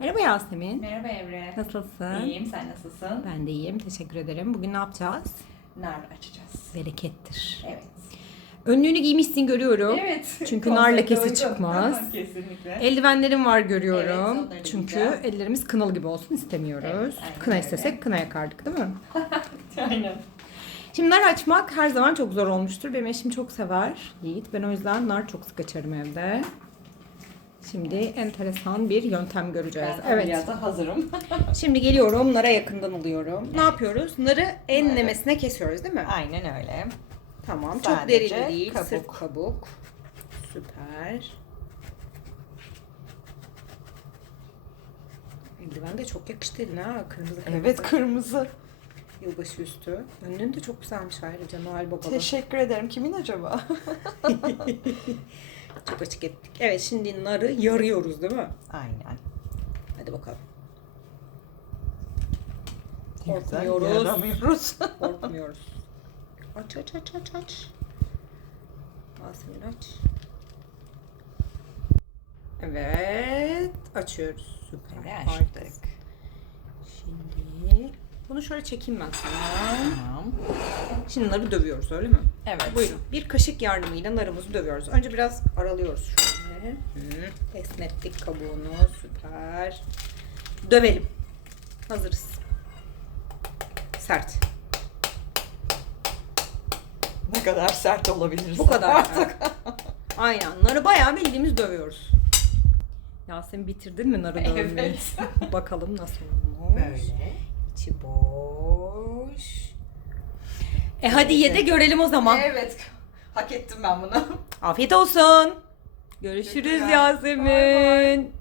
Merhaba Yasemin. Merhaba Evre. Nasılsın? İyiyim, sen nasılsın? Ben de iyiyim. Teşekkür ederim. Bugün ne yapacağız? Nar açacağız. Berekettir. Evet. Önlüğünü giymişsin görüyorum. Evet. Çünkü nar lekesi uygun. çıkmaz. Kesinlikle. Eldivenlerim var Evet, görüyorum. da Çünkü giyeceğim. ellerimiz kınalı gibi olsun istemiyoruz. Evet, Kına öyle. istesek kına yakardık değil mi? Aynen. Şimdi nar açmak her zaman çok zor olmuştur. Benim eşim çok sever Yiğit. Ben o yüzden nar çok sık açarım evde. Şimdi enteresan bir yöntem göreceğiz. Ben evet. hazırım. Şimdi geliyorum. Nara yakından alıyorum. Ne yapıyoruz? Narı en Narı. nemesine kesiyoruz değil mi? Aynen öyle. Tamam. Çok Sadece derin değil. kabuk. Sırf kabuk. Süper. Eldiven de çok yakıştı eline ha. Kırmızı kırmızı. Evet kırmızı. Yılbaşı üstü. Önlüğün de çok güzelmiş ayrıca Noel babalı. Teşekkür ederim. Kimin acaba? Çok açık ettik. Evet şimdi narı yarıyoruz değil mi? Aynen. Hadi bakalım. Korkmuyoruz. Yaramıyoruz. Korkmuyoruz. Aç aç aç aç aç. Yasemin aç. Evet. Açıyoruz. Süper. Açtık. Şimdi bunu şöyle çekeyim ben sana. Tamam. Şimdi narı dövüyoruz öyle mi? Evet. Buyurun. Bir kaşık yardımıyla narımızı dövüyoruz. Önce biraz aralıyoruz şöyle. Hı. Esnettik kabuğunu. Süper. Dövelim. Hazırız. Sert. Ne kadar sert olabiliriz. Bu kadar. Aynen. Narı bayağı bildiğimiz dövüyoruz. Yasemin bitirdin mi narı dövmeyi? Evet. Bakalım nasıl olmuş. Böyle. İçi boş. E hadi ye de görelim o zaman. Evet. Hak ettim ben bunu. Afiyet olsun. Görüşürüz Teşekkürler. Yasemin.